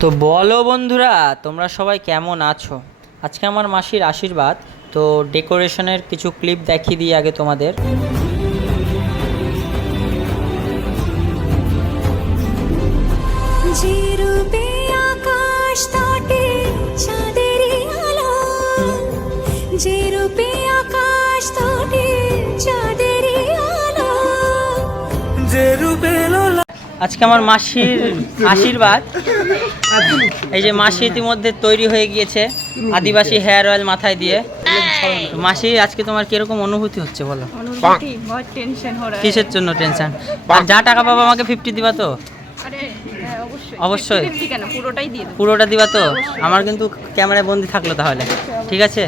তো বলো বন্ধুরা তোমরা সবাই কেমন আছো? আজকে আমার মাসির আশীর্বাদ। তো ডেকোরেশনের কিছু ক্লিপ দেখিয়ে দিই আগে তোমাদের। যে রূপে আজকে আমার মাসির আশীর্বাদ। এই যে মাসি ইতিমধ্যে তৈরি হয়ে গিয়েছে আদিবাসী হেয়ার অয়েল মাথায় দিয়ে। মাসি আজকে তোমার কীরকম অনুভূতি হচ্ছে বলো? কিসের জন্য টেনশন যা টাকা পাবো আমাকে ফিফটি দিবা তো? অবশ্যই। পুরোটা দিবা তো? আমার কিন্তু ক্যামেরায় বন্দি থাকল তাহলে। ঠিক আছে?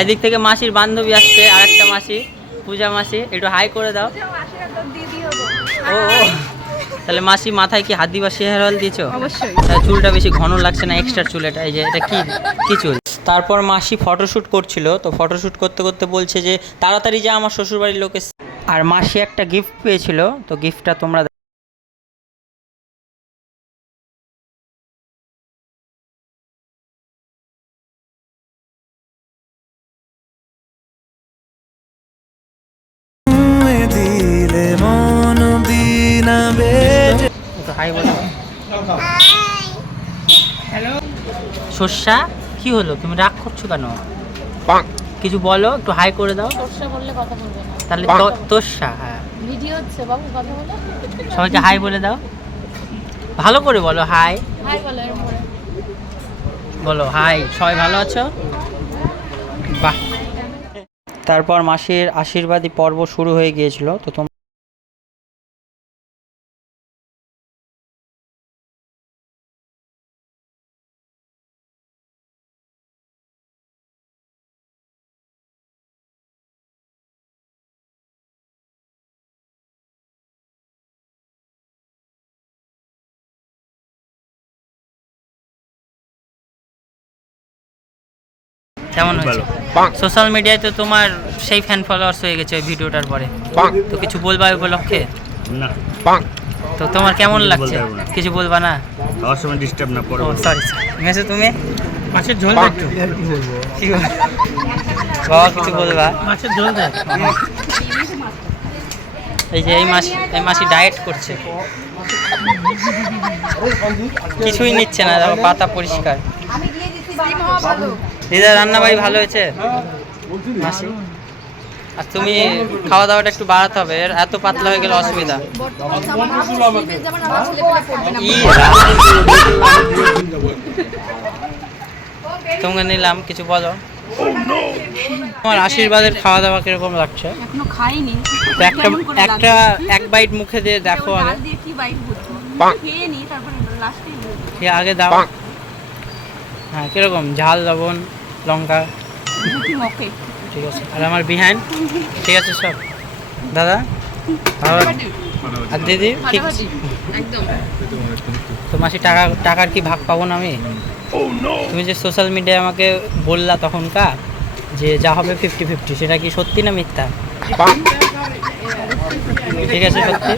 এদিক থেকে মাসির বান্ধবী আসছে আর একটা মাসি পূজা মাসি একটু হাই করে দাও। ও। তাহলে মাসি মাথায় কি হাত দিবা হেয়ার অয়েল দিয়েছ অবশ্যই। চুলটা বেশি ঘন লাগছে না এক্সট্রা চুল এটা? এই যে এটা কি কি চুল? তারপর মাসি ফটোশ্যুট করছিল তো ফটোশ্যুট করতে করতে বলছে যে তাড়াতাড়ি যা আমার শ্বশুরবাড়ির লোকে আর মাসি একটা গিফট পেয়েছিল তো গিফটটা তোমরা একটু হাই বলো। হ্যালো। শস্যা কি হলো? তুমি রাগ করছ কেন? কিছু বলো একটু হাই করে দাও। সর্ষে বললে কথা বলবে না। তাহলে তো- হ্যাঁ। ভিডিও হচ্ছে বাবু কথা বলে। সবাইকে হাই বলে দাও। ভালো করে বলো হাই। হাই বলো বলো হাই সবাই ভালো আছো? বাহ। তারপর মাসির আশীর্বাদী পর্ব শুরু হয়ে গিয়েছিল তো কেমন হয়েছে? সোশ্যাল মিডিয়ায় তো তোমার সেই ফ্যান ফলোয়ার্স হয়ে গেছে ওই ভিডিওটার পরে। তো কিছু বলবা ওই উপলক্ষে? না। তো তোমার কেমন লাগছে। কিছু বলবা না? খাওয়ার সময় ডিস্টার্ব না বলব। সরি মেসে তুমি? মাছের ঝোল একটু। কি বল- বাবা কিছু বলবা? মাছের ঝোল এই যে এই মাসি এই মাসি ডায়েট করছে। কিছুই নিচ্ছে না পাতা পরিষ্কার। দিদা রান্না বাড়ি ভালো হয়েছে? মাসি? আর তুমি খাওয়া দাওয়াটা একটু বাড়াতে হবে এর এত পাতলা হয়ে গেলে অসুবিধা। তোমাকে নিলাম কিছু বলো। তোমার আশীর্বাদের খাওয়া দাওয়া কীরকম লাগছে? এখনও খাইনি। একটা একটা এক বাইট মুখে দিয়ে দেখো আগে। দিয়ে কি বাইক বুঝব খেয়ে নি তারপরে লাস্টে ঠিক আগে দাও। হ্যাঁ কীরকম? ঝাল লবণ? লঙ্কা। ওকে ঠিক আছে। আর আমার বিহাইন্ড ঠিক আছে সব। দাদা? আর দিদি? ঠিক আছে। একদম। তো মাসি টাকা টাকার কি ভাগ পাবো না আমি? তুমি যে সোশ্যাল মিডিয়ায় আমাকে বললা তখনকার যে যা হবে ফিফটি ফিফটি সেটা কি সত্যি না মিথ্যা? ঠিক আছে সত্যি।